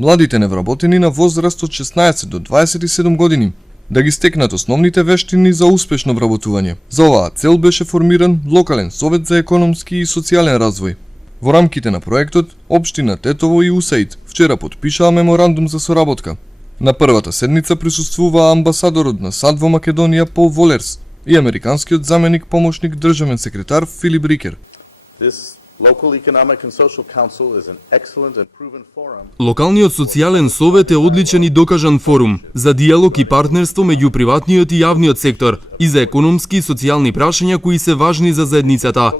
младите невработени на возраст од 16 до 27 години да ги стекнат основните вештини за успешно вработување. За оваа цел беше формиран локален совет за економски и социјален развој. Во рамките на проектот, општина Тетово и УСАИД вчера потпишаа меморандум за соработка. На првата седница присуствуваа амбасадорот на САД во Македонија Пол Волерс и американскиот заменик помошник државен секретар Филип Рикер. Локалниот социјален совет е одличен и докажан форум за диалог и партнерство меѓу приватниот и јавниот сектор и за економски и социјални прашања кои се важни за заедницата.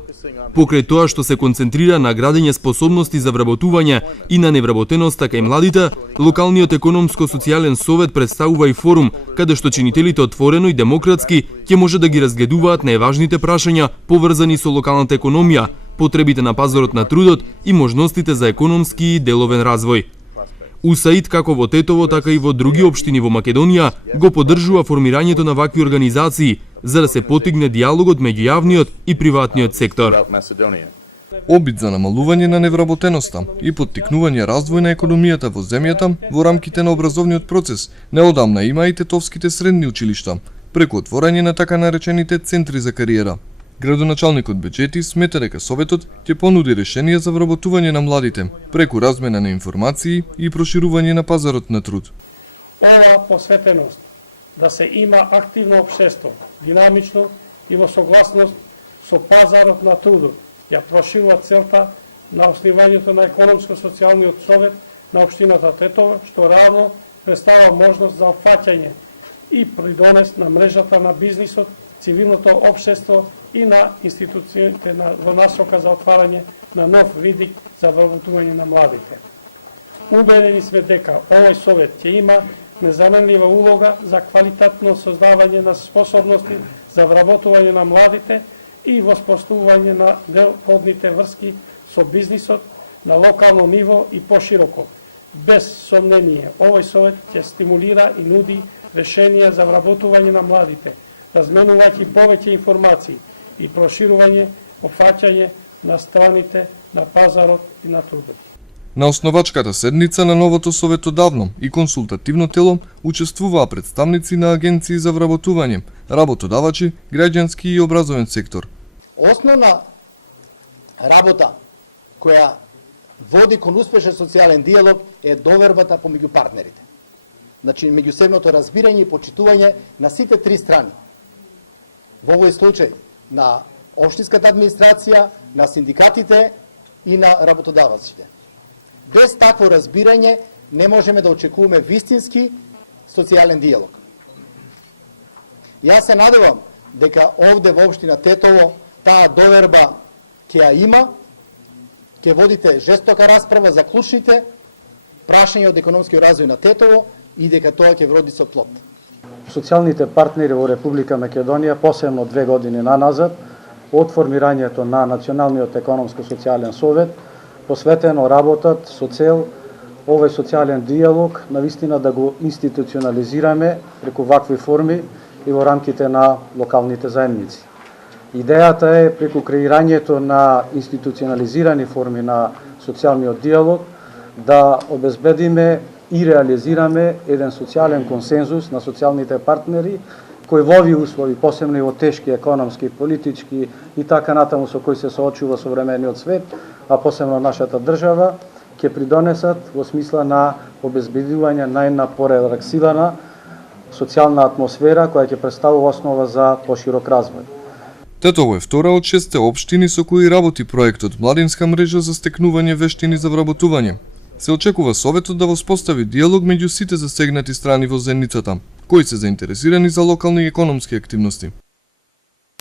Покрај тоа што се концентрира на градење способности за вработување и на невработеноста кај младите, локалниот економско-социјален совет представува и форум каде што чинителите отворено и демократски ќе може да ги разгледуваат најважните прашања поврзани со локалната економија, потребите на пазарот на трудот и можностите за економски и деловен развој. УСАИД како во Тетово, така и во други општини во Македонија го поддржува формирањето на вакви организации за да се потигне диалогот меѓу јавниот и приватниот сектор. Обид за намалување на невработеноста и поттикнување развој на економијата во земјата во рамките на образовниот процес неодамна има и тетовските средни училишта, преку отворање на така наречените центри за кариера. Градоначалникот Беџети смета дека Советот ќе понуди решение за вработување на младите, преку размена на информации и проширување на пазарот на труд. Ова посветеност да се има активно општество, динамично и во согласност со пазарот на трудот, ја проширува целта на основањето на економско-социјалниот совет на општината Тетово, што равно представува можност за опфаќање и придонес на мрежата на бизнисот, цивилното општество и на институциите во насока за отварање на нов видик за вработување на младите. Убедени сме дека овој совет ќе има незаменлива улога за квалитетно создавање на способности за вработување на младите и воспоставување на неопходните врски со бизнисот на локално ниво и пошироко. Без сомнение, овој совет ќе стимулира и нуди решенија за вработување на младите, разменувајќи повеќе информации и проширување, опфаќање на страните на пазарот и на трудот. На основачката седница на новото советодавно и консултативно тело учествуваа представници на агенции за вработување, работодавачи, граѓански и образовен сектор. Основна работа која води кон успешен социјален диалог е довербата помеѓу партнерите. Значи, меѓусебното разбирање и почитување на сите три страни. Во овој случај на општинската администрација, на синдикатите и на работодавците. Без такво разбирање не можеме да очекуваме вистински социјален диалог. Јас се надевам дека овде во општина Тетово таа доверба ќе ја има, ќе водите жестока расправа за клучните прашања од економскиот развој на Тетово и дека тоа ќе вроди со плод. Социјалните партнери во Република Македонија, посебно 2 години наназад, од формирањето на Националниот економско-социјален совет, посветено работат со цел овој социјален диалог навистина да го институционализираме преку вакви форми и во рамките на локалните заедници. Идејата е преку креирањето на институционализирани форми на социјалниот диалог да обезбедиме и реализираме еден социјален консензус на социјалните партнери кои во овие услови, посебно и во тешки економски, политички и така натаму со кои се соочува современиот свет, а посебно нашата држава, ќе придонесат во смисла на обезбедување најна порелаксирана социјална атмосфера која ќе представува основа за поширок развој. Тетово е втора од 6 општини со кои работи проектот Младинска мрежа за стекнување вештини за вработување. Се очекува Советот да воспостави диалог меѓу сите засегнати страни во заедницата, кои се заинтересирани за локални економски активности.